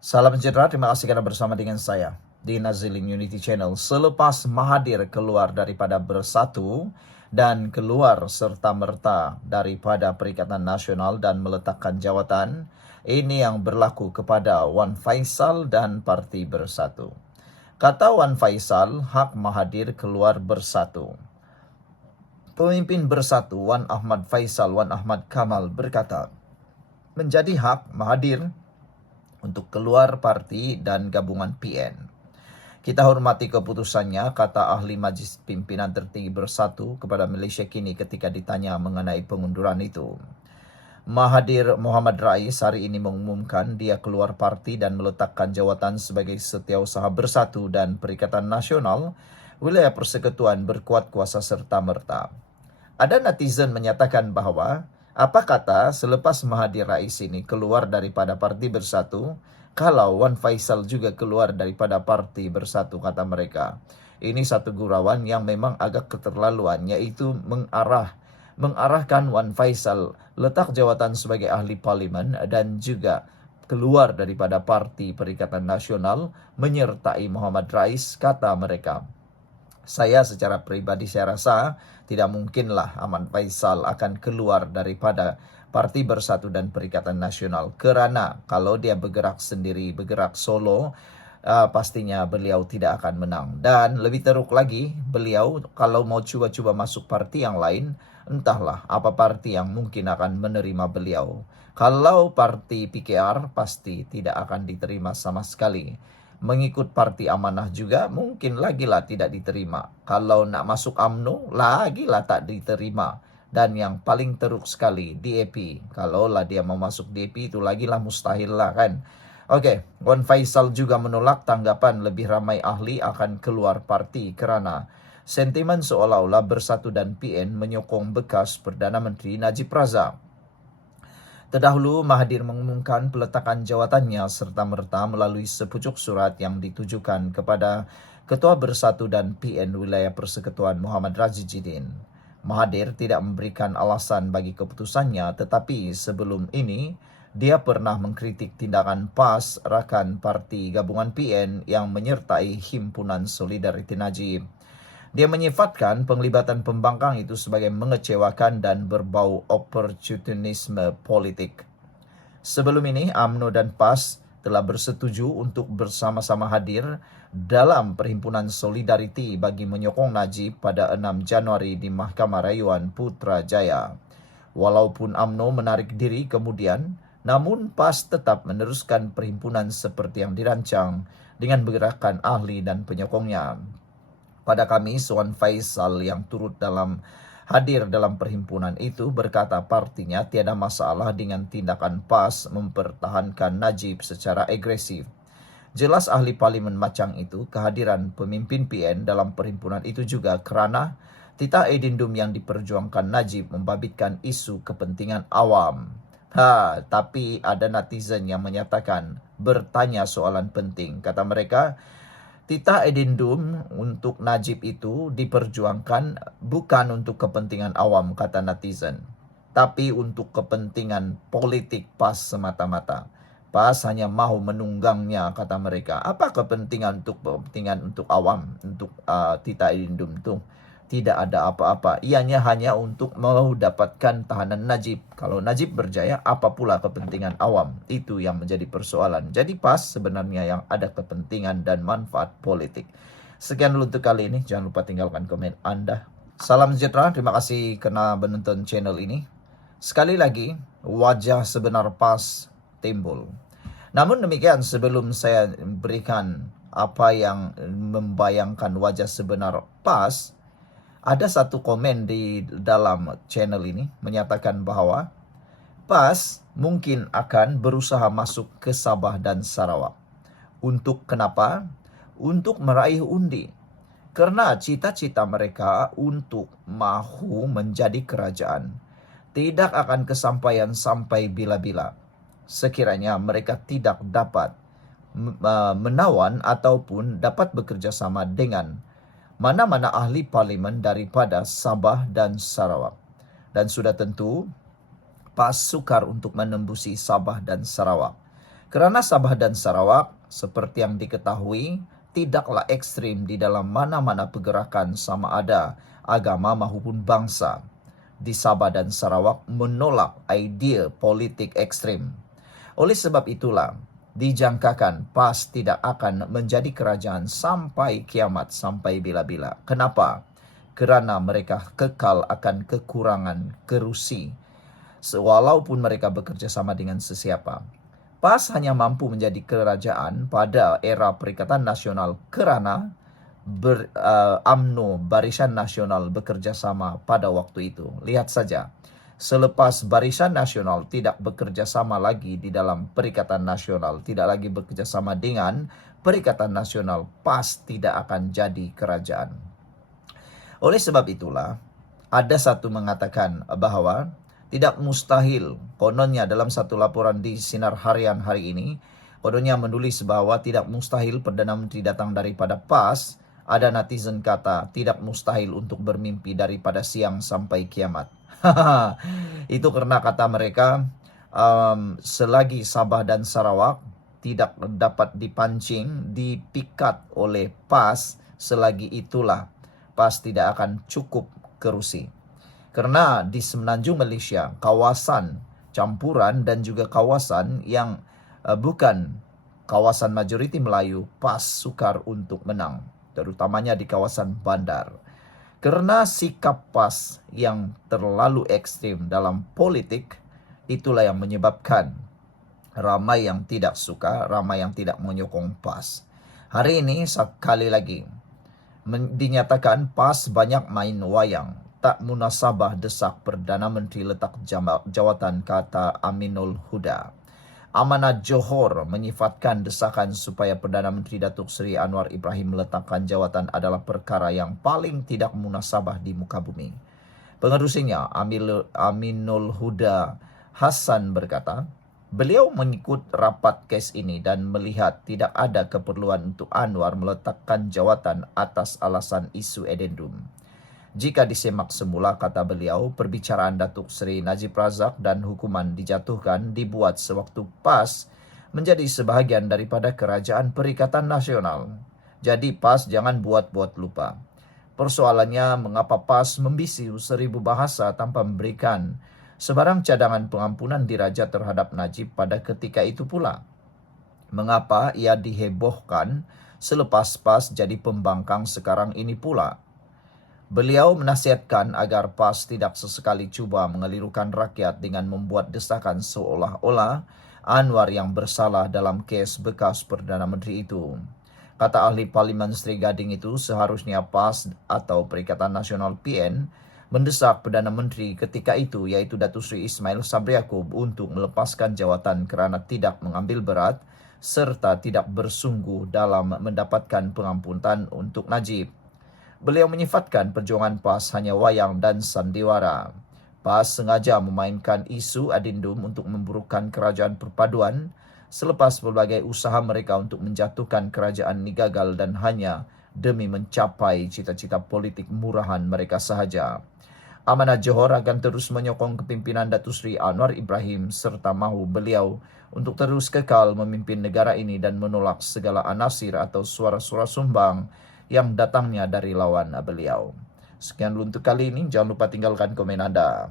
Salam sejahtera, terima kasih karena bersama dengan saya di Naziling Unity Channel. Selepas Mahathir keluar daripada Bersatu dan keluar serta-merta daripada Perikatan Nasional dan meletakkan jawatan, ini yang berlaku kepada Wan Faisal dan Parti Bersatu. Kata Wan Faisal, hak Mahathir keluar Bersatu. Pemimpin Bersatu Wan Ahmad Faisal, Wan Ahmad Kamal berkata, menjadi hak Mahathir untuk keluar parti dan gabungan PN. Kita hormati keputusannya, kata ahli Majlis Pimpinan Tertinggi Bersatu kepada Malaysia Kini ketika ditanya mengenai pengunduran itu. Mahathir Mohamad Rais hari ini mengumumkan dia keluar parti dan meletakkan jawatan sebagai Setiausaha Bersatu dan Perikatan Nasional Wilayah Persekutuan berkuat kuasa serta-merta. Ada netizen menyatakan bahwa apa kata selepas Mahathir Rais ini keluar daripada Parti Bersatu, kalau Wan Faisal juga keluar daripada Parti Bersatu, kata mereka. Ini satu gurauan yang memang agak keterlaluan, yaitu mengarahkan Wan Faisal letak jawatan sebagai ahli parlimen dan juga keluar daripada Parti Perikatan Nasional menyertai Mohamad Rais, kata mereka. Saya secara pribadi saya rasa tidak mungkinlah Ahmad Faisal akan keluar daripada Parti Bersatu dan Perikatan Nasional, kerana kalau dia bergerak sendiri, bergerak solo, pastinya beliau tidak akan menang. Dan lebih teruk lagi, beliau kalau mau cuba-cuba masuk parti yang lain, entahlah apa parti yang mungkin akan menerima beliau. Kalau parti PKR pasti tidak akan diterima sama sekali. Mengikut Parti Amanah juga mungkin lagilah tidak diterima. Kalau nak masuk UMNO, lagilah tak diterima. Dan yang paling teruk sekali, DAP. Kalaulah dia mau masuk DAP, itu lagilah mustahil lah kan. Oke, Wan Faisal juga menolak tanggapan lebih ramai ahli akan keluar parti kerana sentimen seolah-olah Bersatu dan PN menyokong bekas Perdana Menteri Najib Razak. Terdahulu, Mahathir mengumumkan peletakan jawatannya serta-merta melalui sepucuk surat yang ditujukan kepada Ketua Bersatu dan PN Wilayah Persekutuan Muhammad Razizuddin. Mahathir tidak memberikan alasan bagi keputusannya, tetapi sebelum ini, dia pernah mengkritik tindakan PAS, rakan parti gabungan PN yang menyertai Himpunan Solidariti Najib. Dia menyifatkan penglibatan pembangkang itu sebagai mengecewakan dan berbau oportunisme politik. Sebelum ini, UMNO dan PAS telah bersetuju untuk bersama-sama hadir dalam Perhimpunan Solidariti bagi menyokong Najib pada 6 Januari di Mahkamah Rayuan Putrajaya. Walaupun UMNO menarik diri kemudian, namun PAS tetap meneruskan perhimpunan seperti yang dirancang dengan menggerakkan ahli dan penyokongnya. Pada Kamis, Wan Faisal yang turut hadir dalam perhimpunan itu berkata partinya tiada masalah dengan tindakan PAS mempertahankan Najib secara agresif. Jelas ahli parlimen macam itu, kehadiran pemimpin PN dalam perhimpunan itu juga kerana titah edendum yang diperjuangkan Najib membabitkan isu kepentingan awam. Tapi ada netizen yang menyatakan bertanya soalan penting. Kata mereka, titah edendum untuk Najib itu diperjuangkan bukan untuk kepentingan awam, kata netizen, tapi untuk kepentingan politik PAS semata-mata. PAS hanya mahu menunggangnya, kata mereka. Apa kepentingan untuk awam, untuk titah edendum itu? Tidak ada apa-apa. Ianya hanya untuk mau dapatkan tahanan Najib. Kalau Najib berjaya, apa pula kepentingan awam? Itu yang menjadi persoalan. Jadi PAS sebenarnya yang ada kepentingan dan manfaat politik. Sekian dulu untuk kali ini. Jangan lupa tinggalkan komen Anda. Salam sejahtera. Terima kasih kerana menonton channel ini. Sekali lagi, wajah sebenar PAS timbul. Namun demikian, sebelum saya berikan apa yang membayangkan wajah sebenar PAS, ada satu komen di dalam channel ini menyatakan bahwa PAS mungkin akan berusaha masuk ke Sabah dan Sarawak. Untuk kenapa? Untuk meraih undi. Karena cita-cita mereka untuk mahu menjadi kerajaan tidak akan kesampaian sampai bila-bila. Sekiranya mereka tidak dapat menawan ataupun dapat bekerja sama dengan mana-mana ahli parlimen daripada Sabah dan Sarawak. Dan sudah tentu PAS sukar untuk menembusi Sabah dan Sarawak. Kerana Sabah dan Sarawak, seperti yang diketahui, tidaklah ekstrim di dalam mana-mana pergerakan sama ada agama maupun bangsa. Di Sabah dan Sarawak menolak idea politik ekstrim. Oleh sebab itulah, dijangkakan PAS tidak akan menjadi kerajaan sampai kiamat, sampai bila-bila. Kenapa? Kerana mereka kekal akan kekurangan kerusi, walaupun mereka bekerja sama dengan sesiapa. PAS hanya mampu menjadi kerajaan pada era Perikatan Nasional kerana UMNO Barisan Nasional bekerja sama pada waktu itu. Lihat saja, selepas Barisan Nasional tidak bekerja sama lagi di dalam Perikatan Nasional, tidak lagi bekerja sama dengan Perikatan Nasional, PAS tidak akan jadi kerajaan. Oleh sebab itulah, ada satu mengatakan bahawa tidak mustahil, kononnya dalam satu laporan di Sinar Harian hari ini, kononnya menulis bahawa tidak mustahil Perdana Menteri datang daripada PAS. Ada netizen kata, tidak mustahil untuk bermimpi daripada siang sampai kiamat. Itu karena kata mereka, selagi Sabah dan Sarawak tidak dapat dipancing, dipikat oleh PAS, selagi itulah PAS tidak akan cukup kerusi. Kerana di Semenanjung Malaysia, kawasan campuran dan juga kawasan yang bukan kawasan majoriti Melayu, PAS sukar untuk menang, terutamanya di kawasan bandar. Kerana sikap PAS yang terlalu ekstrim dalam politik, itulah yang menyebabkan ramai yang tidak suka, ramai yang tidak menyokong PAS. Hari ini sekali lagi dinyatakan PAS banyak main wayang. Tak munasabah desak Perdana Menteri letak jawatan, kata Aminul Huda. Amanah Johor menyifatkan desakan supaya Perdana Menteri Datuk Seri Anwar Ibrahim meletakkan jawatan adalah perkara yang paling tidak munasabah di muka bumi. Pengerusinya, Aminul Huda Hassan berkata, beliau mengikut rapat kes ini dan melihat tidak ada keperluan untuk Anwar meletakkan jawatan atas alasan isu addendum. Jika disemak semula, kata beliau, perbicaraan Datuk Seri Najib Razak dan hukuman dijatuhkan dibuat sewaktu PAS menjadi sebahagian daripada Kerajaan Perikatan Nasional. Jadi PAS jangan buat-buat lupa. Persoalannya, mengapa PAS membisu 1000 bahasa tanpa memberikan sebarang cadangan pengampunan diraja terhadap Najib pada ketika itu pula? Mengapa ia dihebohkan selepas PAS jadi pembangkang sekarang ini pula? Beliau menasihatkan agar PAS tidak sesekali cuba mengelirukan rakyat dengan membuat desakan seolah-olah Anwar yang bersalah dalam kes bekas Perdana Menteri itu. Kata ahli Parlimen Seri Gading itu, seharusnya PAS atau Perikatan Nasional PN mendesak Perdana Menteri ketika itu, iaitu Datuk Seri Ismail Sabri Yaakob, untuk melepaskan jawatan kerana tidak mengambil berat serta tidak bersungguh dalam mendapatkan pengampunan untuk Najib. Beliau menyifatkan perjuangan PAS hanya wayang dan sandiwara. PAS sengaja memainkan isu addendum untuk memburukkan kerajaan perpaduan selepas berbagai usaha mereka untuk menjatuhkan kerajaan ini gagal dan hanya demi mencapai cita-cita politik murahan mereka sahaja. Amanah Johor akan terus menyokong kepimpinan Datuk Seri Anwar Ibrahim serta mahu beliau untuk terus kekal memimpin negara ini dan menolak segala anasir atau suara-suara sumbang yang datangnya dari lawan beliau. Sekian dulu untuk kali ini. Jangan lupa tinggalkan komen Anda.